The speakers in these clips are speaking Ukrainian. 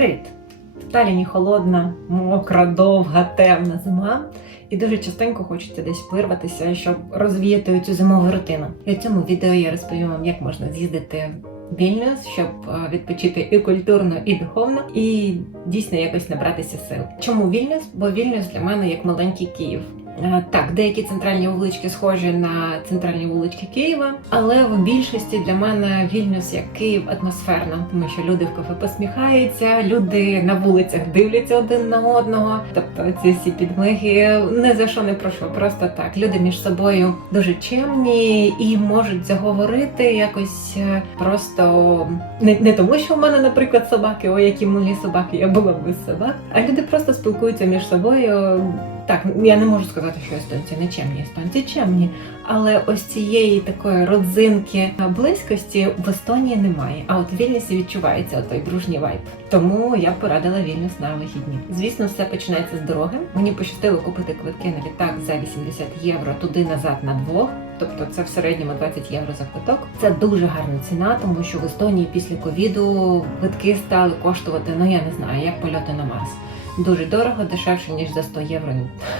Привіт! В Таліні холодна, мокра, довга, темна зима. І дуже частенько хочеться десь вирватися, щоб розвіяти цю зимову рутину. І в цьому відео я розповім вам, як можна з'їздити Вільнюс, щоб е, відпочити і культурно, і духовно, і дійсно якось набратися сил. Чому Вільнюс? Бо Вільнюс для мене як маленький Київ. Е, Так, деякі центральні вулички схожі на центральні вулички Києва, але в більшості для мене Вільнюс як Київ атмосферно, тому що люди в кафе посміхаються, люди на вулицях дивляться один на одного. Тобто ці всі підмиги не за що не про що, просто так. Люди між собою дуже чемні і можуть заговорити якось е, просто не, не тому, що в мене, наприклад, собаки, ой, які милі собаки, я була без собак, а люди просто спілкуються між собою. Так, я не можу сказати, що естонці не чемні, естонці чемні, але ось цієї такої родзинки близькості в Естонії немає. А от в Вільнюсі відчувається той дружній вайб. Тому я порадила Вільнюс на вихідні. Звісно, все починається з дороги. Мені пощастило купити квитки на літак за 80 євро туди назад на двох. Тобто це в середньому 20 євро за квиток. Це дуже гарна ціна, тому що в Естонії після ковіду квитки стали коштувати, ну я не знаю, як польоти на Марс. Дуже дорого, дешевше, ніж за 100 євро.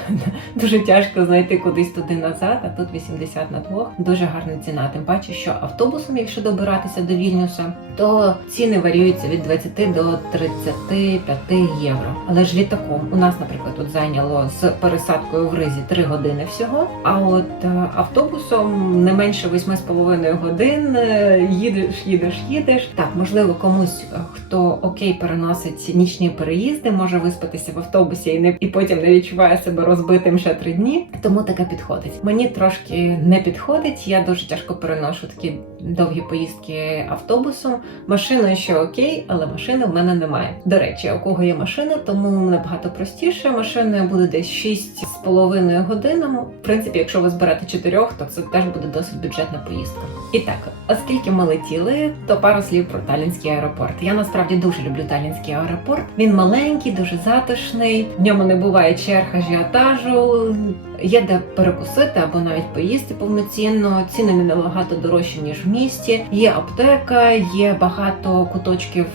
Дуже тяжко знайти кудись туди назад, а тут 80 на двох. Дуже гарна ціна. Тим паче, що автобусом, якщо добиратися до Вільнюса, то ціни варіюються від 20 до 35 євро. Але ж літаком у нас, наприклад, тут зайняло з пересадкою в ризі 3 години всього. А от е, автобусом не менше 8,5 годин е, їдеш, їдеш, їдеш. Так, можливо, комусь, е, хто окей переносить нічні переїзди, може виспатися в автобусі і не і потім не відчуває себе розбитим ще три дні. Тому таке підходить. Мені трошки не підходить. Я дуже тяжко переношу такі довгі поїздки автобусом. Машиною ще окей, але машини в мене немає. До речі, у кого є машина, тому набагато простіше. Машиною буде десь 6,5 годин. В принципі, якщо ви зберете чотирьох, то це теж буде досить бюджетна поїздка. І так, оскільки ми летіли, то пару слів про талінський аеропорт. Я насправді дуже люблю талінський аеропорт. Він маленький, дуже затишний. В ньому не буває черг ажіотажу. Є де перекусити або навіть поїсти повноцінно. Ціни набагато дорожчі ніж в місті. Є аптека, є багато куточків,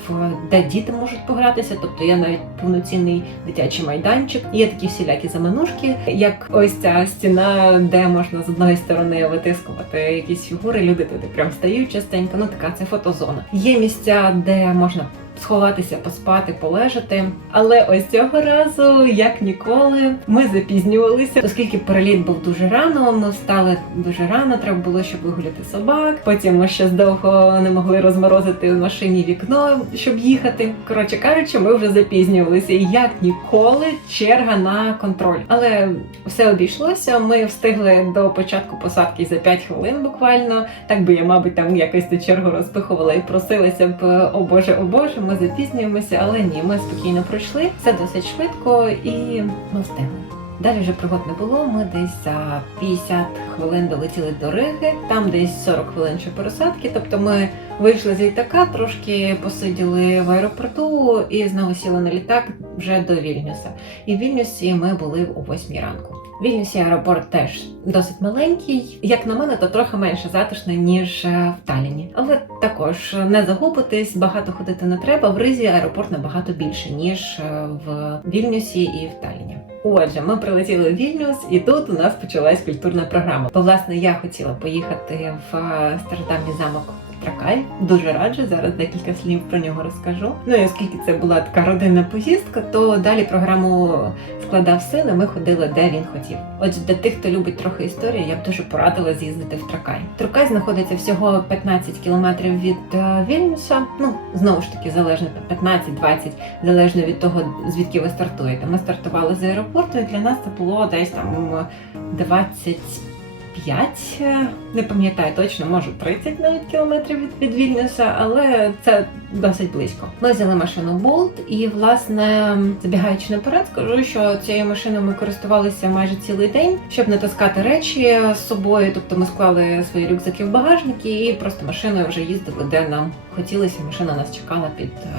де діти можуть погратися. Тобто є навіть повноцінний дитячий майданчик. Є такі всілякі заманушки, як ось ця стіна, де можна з одної сторони витискувати якісь фігури. Люди туди прям стають частенько. Ну така це фотозона. Є місця, де можна сховатися, поспати, полежати. Але ось цього разу, як ніколи, ми запізнювалися, оскільки переліт був дуже рано. Ми встали дуже рано. Треба було, щоб вигуляти собак. Потім ми ще довго не могли розморозити в машині вікно, щоб їхати. Коротше кажучи, ми вже запізнювалися. І як ніколи, черга на контроль. Але все обійшлося. Ми встигли до початку посадки за 5 хвилин буквально. Так би я, мабуть, там якось ту чергу розпихувала і просилася б, о Боже, о Боже, ми запізнюємося, але ні, ми спокійно пройшли. Все досить швидко і ми встигли. Далі вже пригод не було. Ми десь за 50 хвилин долетіли до Риги, там десь 40 хвилин ще пересадки. Тобто ми вийшли з літака, трошки посиділи в аеропорту і знову сіли на літак вже до Вільнюса. І в Вільнюсі ми були о 8 ранку. Вільнюсі аеропорт теж досить маленький. Як на мене, то трохи менше затишний, ніж е, в Таліні. Але також не загубитись, багато ходити не треба. В Ризі аеропорт набагато більше, ніж е, в Вільнюсі і в Таліні. Отже, ми прилетіли в Вільнюс, і тут у нас почалась культурна програма. Бо, власне, я хотіла поїхати в е, стародавній замок. Тракай дуже раджу. Зараз декілька слів про нього розкажу. Ну і оскільки це була така родинна поїздка, то далі програму складав син, і ми ходили де він хотів. Отже, для тих, хто любить трохи історії, я б дуже порадила з'їздити в Тракай. Тракай знаходиться всього 15 кілометрів від е, Вільнюса. Ну знову ж таки, залежно там 15-20, залежно від того, звідки ви стартуєте. Ми стартували з аеропорту, і для нас це було десь там 20 5, не пам'ятаю точно, може 30 навіть кілометрів від, від Вільнюса, але це досить близько. Ми взяли машину Bolt і, власне, забігаючи наперед, скажу, що цією машиною ми користувалися майже цілий день, щоб не таскати речі з собою. Тобто ми склали свої рюкзаки в багажники і просто машиною вже їздили, де нам хотілося. Машина нас чекала під е,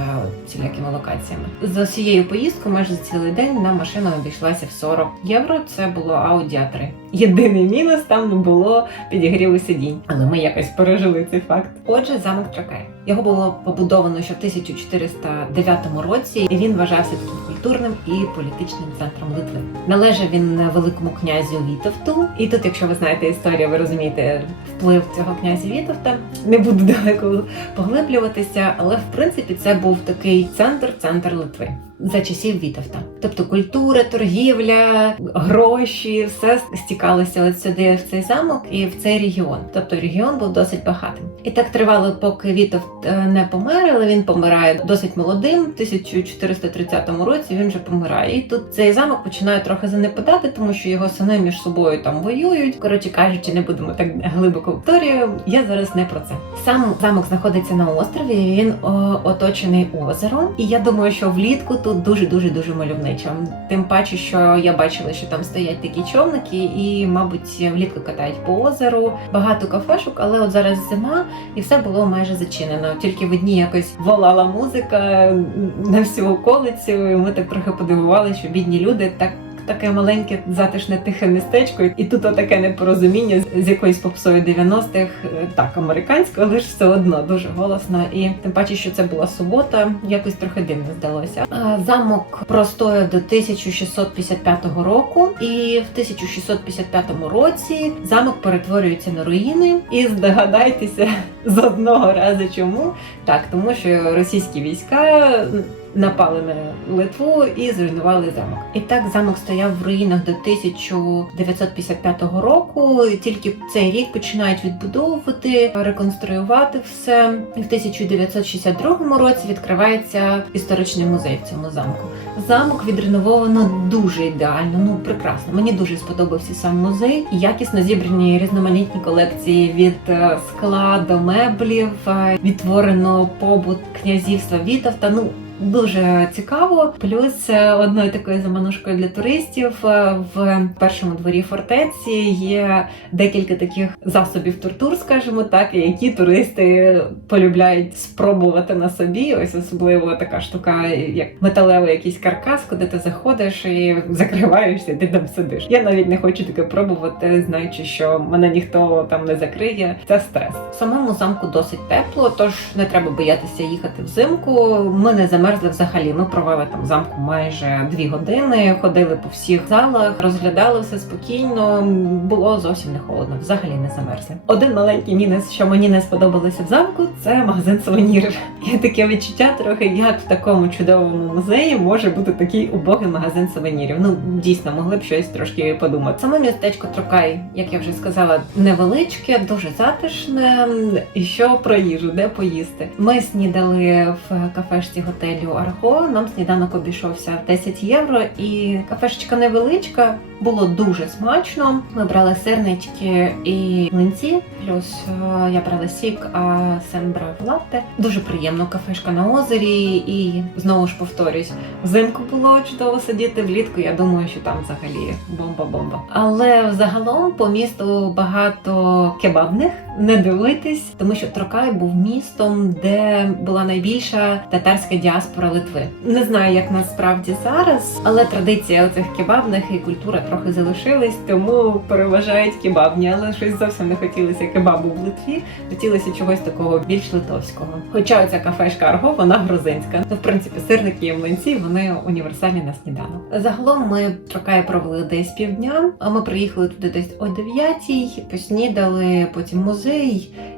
всілякими локаціями. За усією поїздкою майже за цілий день нам машина обійшлася в 40 євро. Це було Audi A3. Єдиний мінус там не було підігріву сидінь, але ми якось пережили цей факт. Отже, замок Тракай. Його було побудовано ще в 1409 році, і він вважався таким культурним і політичним центром Литви. Належав він великому князю Вітовту. І тут, якщо ви знаєте історію, ви розумієте вплив цього князя Вітовта. Не буду далеко поглиблюватися, але в принципі це був такий центр, центр Литви за часів Вітовта. Тобто культура, торгівля, гроші, все стікалося от сюди в цей замок і в цей регіон. Тобто регіон був досить багатим. І так тривало, поки Вітовт е, не помер, але він помирає досить молодим. В 1430 році він вже помирає. І тут цей замок починає трохи занепадати, тому що його сини між собою там воюють. Коротше кажучи, не будемо так глибоко в історію. Я зараз не про це. Сам замок знаходиться на острові. Він о, оточений озером. І я думаю, що влітку тут дуже дуже мальовничо. Тим паче, що я бачила, що там стоять такі човники, і, мабуть, влітку катають по озеру. Багато кафешок, але от зараз зима, і все було майже зачинено. Тільки в одній якось волала музика на всю околицю. і Ми так трохи подивувалися, що бідні люди так. Таке маленьке, затишне, тихе містечко, і тут таке непорозуміння з- якоюсь попсою 90-х, е, так, американською, але ж все одно дуже голосно. І тим паче, що це була субота, якось трохи дивно здалося. Замок простояв до 1655 року, і в 1655 році замок перетворюється на руїни. І здогадайтеся з одного разу чому. Так, тому що російські війська напали на Литву і зруйнували замок. І так замок стояв в руїнах до 1955 року. І тільки цей рік починають відбудовувати, реконструювати все. І в 1962 році відкривається історичний музей в цьому замку. Замок відренововано дуже ідеально, ну прекрасно. Мені дуже сподобався сам музей. Якісно зібрані різноманітні колекції від е, скла до меблів, е, відтворено побут князівства Вітовта. Ну Дуже цікаво. Плюс е, одною такою заманушкою для туристів е, в першому дворі фортеці є декілька таких засобів тортур, скажімо так, які туристи полюбляють спробувати на собі. Ось особливо така штука, як металевий якийсь каркас, куди ти заходиш і закриваєшся, і ти там сидиш. Я навіть не хочу таке пробувати, знаючи, що мене ніхто там не закриє. Це стрес. В самому замку досить тепло, тож не треба боятися їхати взимку. Ми не замерзли взагалі. Ми провели там замку майже дві години, ходили по всіх залах, розглядали все спокійно. Було зовсім не холодно, взагалі не замерзли. Один маленький мінус, що мені не сподобалося в замку, це магазин сувенірів. Є таке відчуття трохи, як в такому чудовому музеї може бути такий убогий магазин сувенірів. Ну дійсно могли б щось трошки подумати. Саме містечко Трокай, як я вже сказала, невеличке, дуже затишне. І що про їжу, де поїсти? Ми снідали в кафешці готелю Арго. Нам сніданок обійшовся в 10 євро, і кафешечка невеличка. Було дуже смачно. Ми брали сирнички і млинці, плюс е, я брала сік, а Сем брав латте. Дуже приємно, кафешка на озері, і знову ж повторюсь, взимку було чудово сидіти влітку. Я думаю, що там взагалі бомба-бомба. Але загалом по місту багато кебабних. Не дивитись, тому що Трокай був містом, де була найбільша татарська діаспора Литви. Не знаю, як насправді зараз, але традиція оцих кебабних і культура трохи залишились, тому переважають кебабні, але щось зовсім не хотілося кебабу в Литві. Хотілося чогось такого більш литовського. Хоча оця кафешка Арго, вона грузинська. Ну, в принципі, сирники і млинці вони універсальні на сніданок. Загалом ми в провели десь півдня, а ми приїхали туди десь о 9 поснідали, потім музей,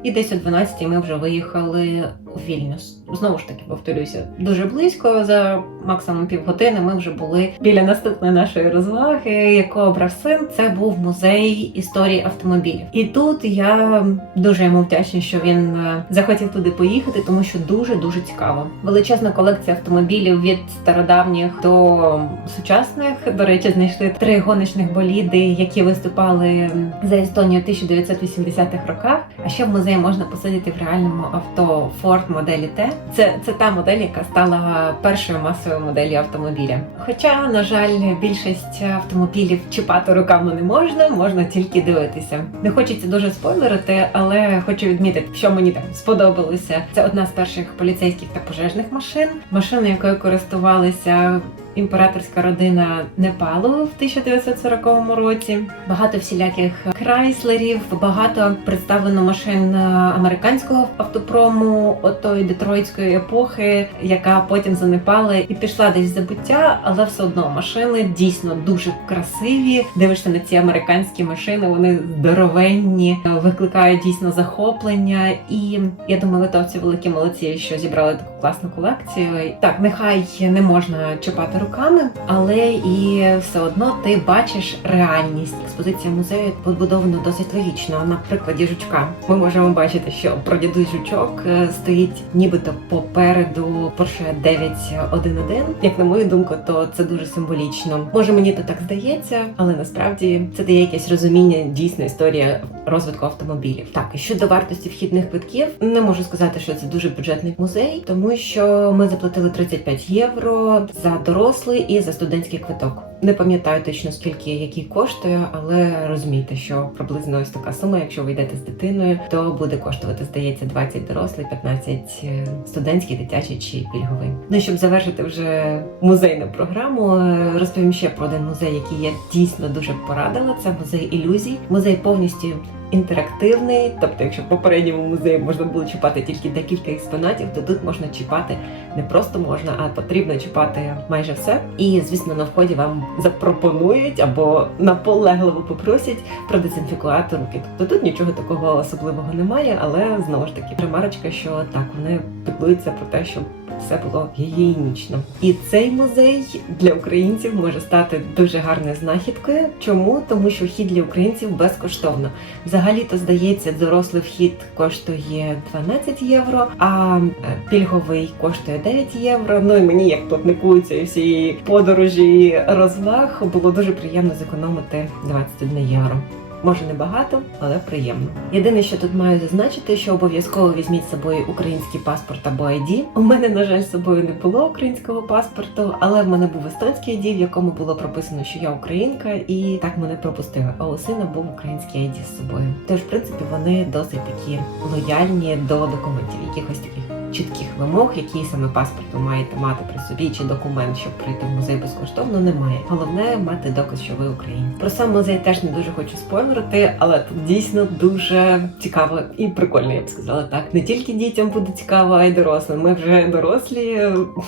і десь о 12 ми вже виїхали у Вільнюс. Знову ж таки, повторюся, дуже близько за максимум півгодини. Ми вже були біля наступної нашої розваги, яку обрав син. Це був музей історії автомобілів. І тут я дуже йому вдячна, що він е, захотів туди поїхати, тому що дуже дуже цікаво. Величезна колекція автомобілів від стародавніх до сучасних. До речі, знайшли три гоночних боліди, які виступали за Естонію в 1980-х роках. А ще в музеї можна посидіти в реальному авто Ford моделі Т. Це, це та модель, яка стала першою масовою моделлю автомобіля. Хоча, на жаль, більшість автомобілів чіпати руками не можна, можна тільки дивитися. Не хочеться дуже спойлерити, але хочу відмітити, що мені там сподобалося. Це одна з перших поліцейських та пожежних машин, машина, якою користувалися імператорська родина Непалу в 1940 році. Багато всіляких крайслерів, багато представлено машин е, американського автопрому, отої детройтської епохи, яка потім занепала і пішла десь в забуття, але все одно машини дійсно дуже красиві. Дивишся на ці американські машини, вони здоровенні, викликають дійсно захоплення. І я думаю, литовці великі молодці, що зібрали таку класну колекцію. Так, нехай не можна чіпати руками, але і все одно ти бачиш реальність. Експозиція музею побудована досить логічно. На прикладі жучка ми можемо бачити, що продідуй жучок е, стоїть нібито попереду Porsche 911. Як на мою думку, то це дуже символічно. Може мені то так здається, але насправді це дає якесь розуміння дійсно історія розвитку автомобілів. Так і щодо вартості вхідних квитків, не можу сказати, що це дуже бюджетний музей, тому що ми заплатили 35 євро за дорослий і за студентський квиток. Не пам'ятаю точно скільки який коштує, але розумійте, що приблизно ось така сума, якщо ви йдете з дитиною, то буде коштувати, здається, 20 дорослий, 15 студентський, дитячий чи пільговий. Ну щоб завершити вже музейну програму, е, розповім ще про один музей, який я дійсно дуже порадила. Це музей ілюзій. Музей повністю інтерактивний. Тобто, якщо в попередньому музеї можна було чіпати тільки декілька експонатів, то тут можна чіпати не просто можна, а потрібно чіпати майже все. І звісно, на вході вам запропонують або наполегливо попросять продезінфікувати руки. Тобто тут нічого такого особливого немає, але знову ж таки ремарочка, що так вони піклуються про те, щоб все було гігієнічно. І цей музей для українців може стати дуже гарною знахідкою. Чому? Тому що вхід для українців безкоштовно. Взагалі то здається, дорослий вхід коштує 12 євро, а е, пільговий коштує 9 євро. Ну і мені, як платнику цієї всієї подорожі і розваг, було дуже приємно зекономити 21 євро. Може не багато, але приємно. Єдине, що тут маю зазначити, що обов'язково візьміть з собою український паспорт або ID. У мене, на жаль, з собою не було українського паспорту, але в мене був естонський ID, в якому було прописано, що я українка, і так мене пропустили. А у сина був український ID з собою. Тож, в принципі, вони досить такі лояльні до документів, якихось таких. Чітких вимог, які саме паспорт ви маєте мати при собі, чи документ, щоб прийти в музей безкоштовно, немає. Головне мати доказ, що ви українець. Про сам музей теж не дуже хочу спойлерити, але тут дійсно дуже цікаво і прикольно, я б сказала так. Не тільки дітям буде цікаво, а й дорослим. Ми вже дорослі,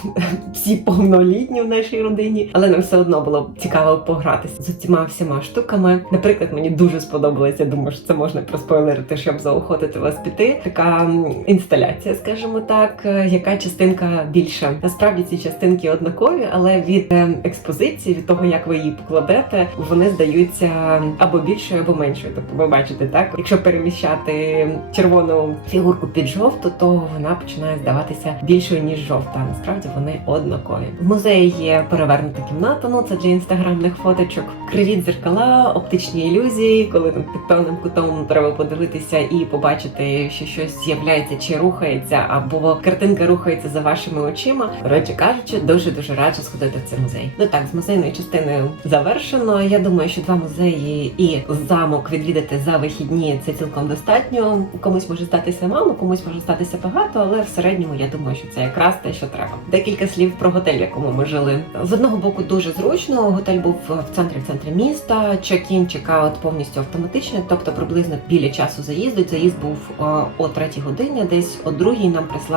всі повнолітні в нашій родині, але нам все одно було цікаво погратися з цими всіма штуками. Наприклад, мені дуже сподобалося. Думаю, що це можна проспойлерити, щоб заохотити вас піти. Така інсталяція, скажімо так, е, яка частинка більша. Насправді ці частинки однакові, але від е, експозиції, від того, як ви її покладете, вони здаються або більшою, або меншою. Тобто, ви бачите, так, якщо переміщати червону фігурку під жовту, то вона починає здаватися більшою ніж жовта. Насправді вони однакові. В музеї є перевернута кімната. Ну це для інстаграмних фоточок. Криві дзеркала, оптичні ілюзії, коли там під певним кутом треба подивитися і побачити, що щось з'являється чи рухається, або картинка рухається за вашими очима. Коротше кажучи, дуже дуже раджу сходити в цей музей. Ну так, з музейною частиною завершено. Я думаю, що два музеї і замок відвідати за вихідні це цілком достатньо. Комусь може статися мало, комусь може статися багато, але в середньому я думаю, що це якраз те, що треба. Декілька слів про готель, в якому ми жили. З одного боку дуже зручно. Готель був в центрі в центрі міста. Чек-ін, чекаут повністю автоматичний, тобто приблизно біля часу заїзду. Заїзд був е, о третій годині, десь о другій нам прислали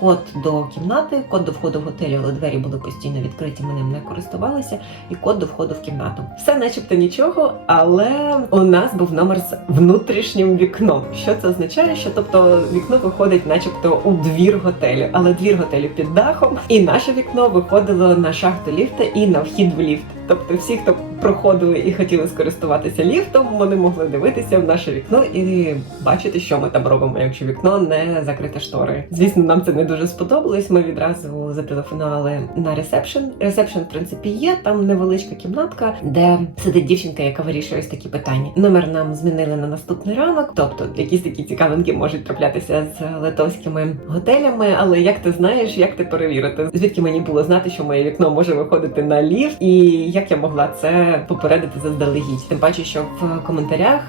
код до кімнати, код до входу в готелі, але двері були постійно відкриті, ми ним не користувалися, і код до входу в кімнату. Все начебто нічого, але у нас був номер з внутрішнім вікном. Що це означає? Що тобто вікно виходить, начебто, у двір готелю, але двір готелю під дахом, і наше вікно виходило на шахту ліфта і на вхід в ліфт. Тобто, всі, хто проходили і хотіли скористуватися ліфтом, вони могли дивитися в наше вікно і бачити, що ми там робимо, якщо вікно не закрите штори. Звісно, нам це не дуже сподобалось. Ми відразу зателефонували на ресепшн. Ресепшн, в принципі, є. Там невеличка кімнатка, де сидить дівчинка, яка вирішує ось такі питання. Номер нам змінили на наступний ранок. Тобто, якісь такі цікавинки можуть траплятися з литовськими готелями. Але як ти знаєш, як ти перевірити? Звідки мені було знати, що моє вікно може виходити на ліфт, і як я могла це попередити заздалегідь? Тим паче, що в коментарях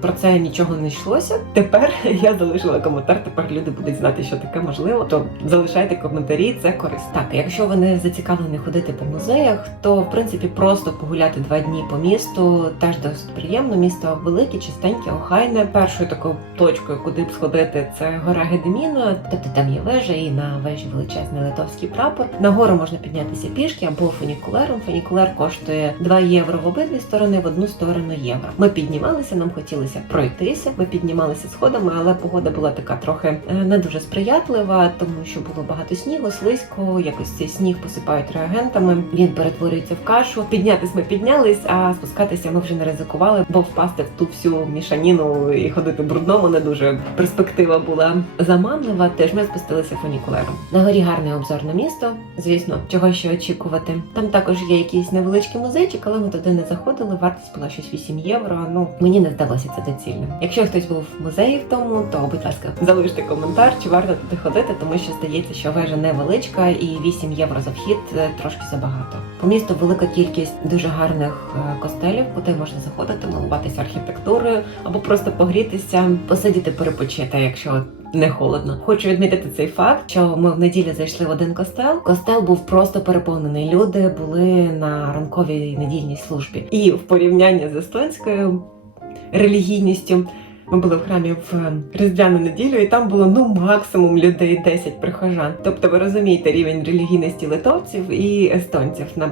про це нічого не йшлося. Тепер я залишила коментар. Тепер люди будуть знати, що таке можливо. То залишайте коментарі, це корисно. Так, якщо ви не зацікавлені ходити по музеях, то в принципі просто погуляти два дні по місту теж досить приємно. Місто велике, чистеньке, охайне. Першою такою точкою, куди б сходити, це гора Гедеміна. Тобто там є вежа, і на вежі величезний литовський прапор. Нагору можна піднятися пішки або фунікулером. Фунікулер коштує 2 євро в обидві сторони, в одну сторону євро. Ми піднімалися, нам хотілося пройтися. Ми піднімалися сходами, але погода була така трохи е, не дуже сприятлива, тому що було багато снігу, слизько. Якось цей сніг посипають реагентами. Він перетворюється в кашу. Піднятись ми піднялись, а спускатися ми вже не ризикували, бо впасти в ту всю мішаніну і ходити брудному не дуже перспектива була заманлива. Теж ми спустилися фунікулером. На горі гарний обзор на місто. Звісно, чого ще очікувати. Там також є якийсь невеличкий музейчик, але ми туди не заходили. Вартість була щось 8 євро. Ну мені не здалося це доцільним. Якщо хтось був в музеї в тому, то будь ласка, залиште коментар, чи варто туди ходити, тому що здається, що вежа невеличка і 8 євро за вхід е, трошки забагато. По місту велика кількість дуже гарних е, костелів, куди можна заходити, милуватися архітектурою або просто погрітися, посидіти, перепочити, якщо не холодно. Хочу відмітити цей факт, що ми в неділю зайшли в один костел. Костел був просто переповнений. Люди були на ранковій недільній службі, і в порівнянні з естонською релігійністю. Ми були в храмі в Різдвяну неділю, і там було ну максимум людей 10 прихожан. Тобто, ви розумієте рівень релігійності литовців і естонців. На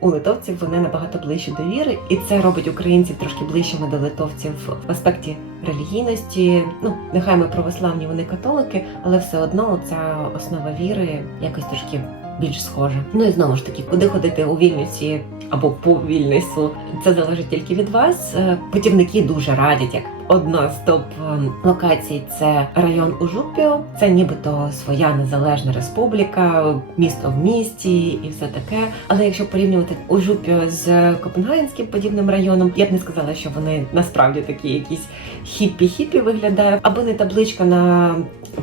у литовців вони набагато ближче до віри, і це робить українців трошки ближчими до литовців в аспекті релігійності. Ну нехай ми православні, вони католики, але все одно ця основа віри якось трошки більш схожа. Ну і знову ж таки, куди ходити у Вільнюсі або по Вільнюсу, це залежить тільки від вас. Е, Путівники дуже радять, як одна з топ ем, локацій це район Ужупіо. Це нібито своя незалежна республіка, місто в місті і все таке. Але якщо порівнювати Ужупіо з Копенгагенським подібним районом, я б не сказала, що вони насправді такі якісь хіппі-хіппі виглядають, аби не табличка на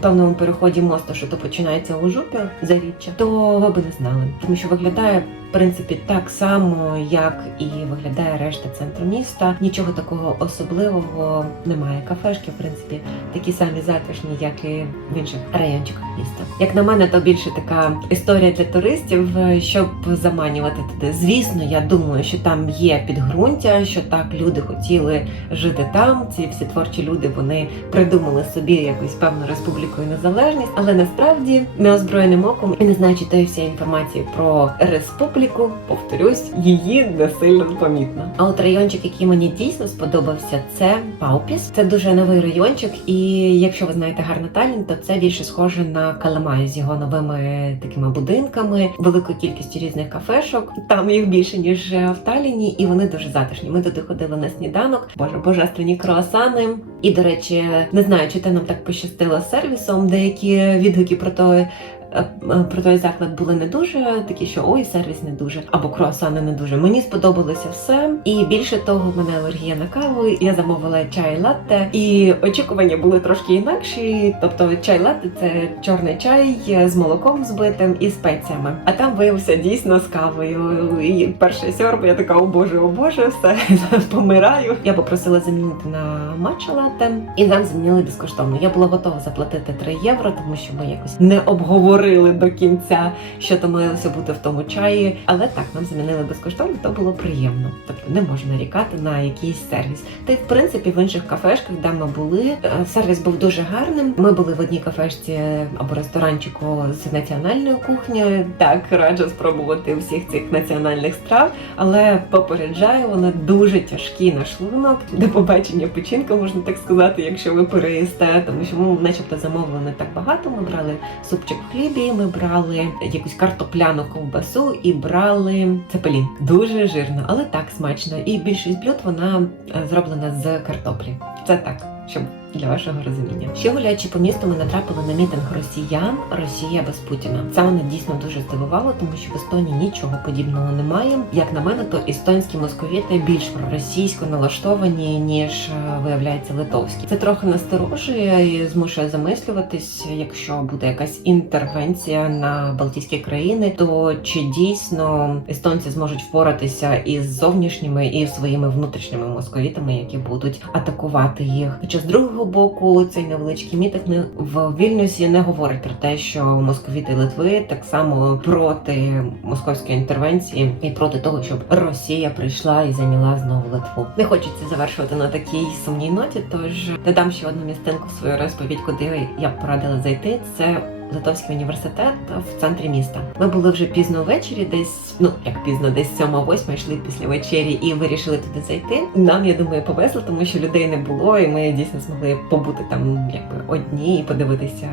певному переході мосту, що то починається Ужупіо заріччя, то ви би не знали, тому що виглядає. Принципі, так само, як і виглядає решта центру міста. Нічого такого особливого немає. Кафешки, в принципі, такі самі затишні, як і в інших райончиках міста. Як на мене, то більше така історія для туристів, щоб заманювати туди. Звісно, я думаю, що там є підґрунтя, що так люди хотіли жити там. Ці всі творчі люди вони придумали собі якусь певну республіку і незалежність, але насправді неозброєним оком і не знаючи тої всієї інформації про республіку, повторюсь, її не сильно помітно. А от райончик, який мені дійсно сподобався, це Паупіс. Це дуже новий райончик, і якщо ви знаєте гарно Таллін, то це більше схоже на Каламаю з його новими такими будинками, великою кількістю різних кафешок. Там їх більше ніж в Талліні, і вони дуже затишні. Ми туди ходили на сніданок, боже, божественні круасани. І до речі, не знаю, чи те нам так пощастило з сервісом. Деякі відгуки про той. Е, Про той заклад були не дуже такі, що ой, сервіс не дуже, або круасани не дуже. Мені сподобалося все. І більше того, в мене алергія на каву. Я замовила чай латте, і очікування були трошки інакші. Тобто, чай латте це чорний чай з молоком збитим і спеціями. А там виявився дійсно з кавою. І перший сьорб, я така, о боже, о боже, все помираю. Я попросила замінити на матча латте, і нам замінили безкоштовно. Я була готова заплатити 3 євро, тому що ми якось не обговорили до кінця, що то маялося бути в тому чаї. Але так нам замінили безкоштовно, то було приємно. Тобто не можна нарікати на якийсь сервіс. Та й в принципі в інших кафешках, де ми були, е, сервіс був дуже гарним. Ми були в одній кафешці або ресторанчику з національною кухнею. Так раджу спробувати всіх цих національних страв, але попереджаю, вони дуже тяжкі на шлунок. До побачення печінка, можна так сказати, якщо ви переїсте, тому що ми, начебто, замовили не так багато. Ми брали супчик в хлібі, ми брали якусь картопляну ковбасу і брали цепелін. Дуже жирно, але так смачно. І більшість блюд вона е, зроблена з картоплі. Це так, щоб для вашого розуміння. Ще гуляючи по місту, ми натрапили на мітинг росіян Росія без Путіна. Це мене дійсно дуже здивувало, тому що в Естонії нічого подібного немає. Як на мене, то естонські московіти більш проросійсько налаштовані ніж е, виявляється литовські. Це трохи насторожує і змушує замислюватись, якщо буде якась інтервенція на Балтійські країни, то чи дійсно естонці зможуть впоратися із зовнішніми і своїми внутрішніми московітами, які будуть атакувати їх? Хоча з другого боку, цей невеличкий мітинг в Вільнюсі не говорить про те, що московіти Литви так само проти московської інтервенції і проти того, щоб Росія прийшла і зайняла знову Литву. Не хочеться завершувати на такій сумній ноті. Тож додам ще одну містинку в свою розповідь, куди я б порадила зайти. Це Литовський університет в центрі міста. Ми були вже пізно ввечері, десь ну як пізно, десь сьома восьма йшли після вечері і вирішили туди зайти. Нам я думаю повезло, тому що людей не було, і ми дійсно змогли побути там якби одні і подивитися.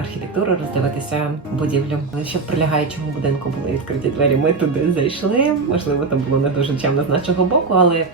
Архітектуру роздивитися будівлю, щоб прилягаючому будинку були відкриті двері. Ми туди зайшли. Можливо, там було не дуже чемно з нашого боку, але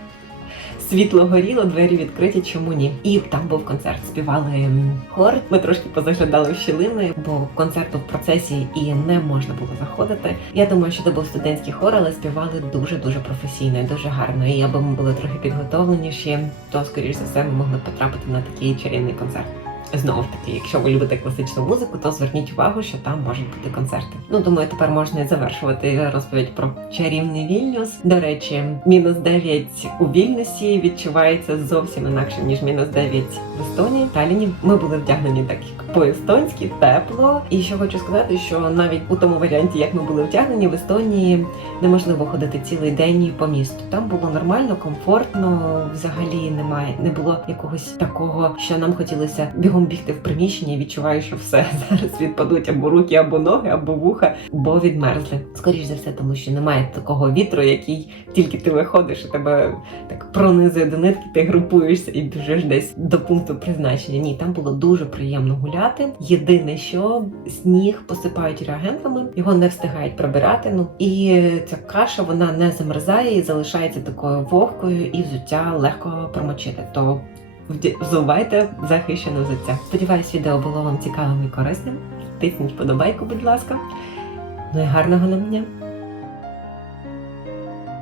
світло горіло, двері відкриті, чому ні? І там був концерт. Співали хор. Ми трошки позаглядали в щілини, бо концерт в процесі і не можна було заходити. Я думаю, що це був студентський хор, але співали дуже дуже професійно, і дуже гарно. І аби ми були трохи підготовленіші, то скоріш за все ми могли потрапити на такий чарівний концерт. Знову ж таки, якщо ви любите класичну музику, то зверніть увагу, що там можуть бути концерти. Ну думаю, тепер можна завершувати розповідь про чарівний Вільнюс. До речі, мінус 9 у Вільнюсі відчувається зовсім інакше ніж мінус 9 в Естонії. Таліні ми були вдягнені так як по-естонськи, тепло. І що хочу сказати, що навіть у тому варіанті, як ми були вдягнені в Естонії, неможливо ходити цілий день по місту. Там було нормально, комфортно. Взагалі немає, не було якогось такого, що нам хотілося бігом бігти в приміщення. і Відчуваю, що все зараз відпадуть або руки, або ноги, або вуха, бо відмерзли. Скоріш за все, тому що немає такого вітру, який тільки ти виходиш, і тебе так пронизує до нитки, ти групуєшся і біжиш десь до пункту призначення. Ні, там було дуже приємно гуляти. Єдине, що сніг посипають реагентами, його не встигають прибирати. Ну і ця каша вона не замерзає і залишається такою вогкою, і взуття легко промочити. То взувайте захищене взуття. Сподіваюсь, відео було вам цікавим і корисним. Тисніть подобайку, будь ласка. Ну і гарного нам дня!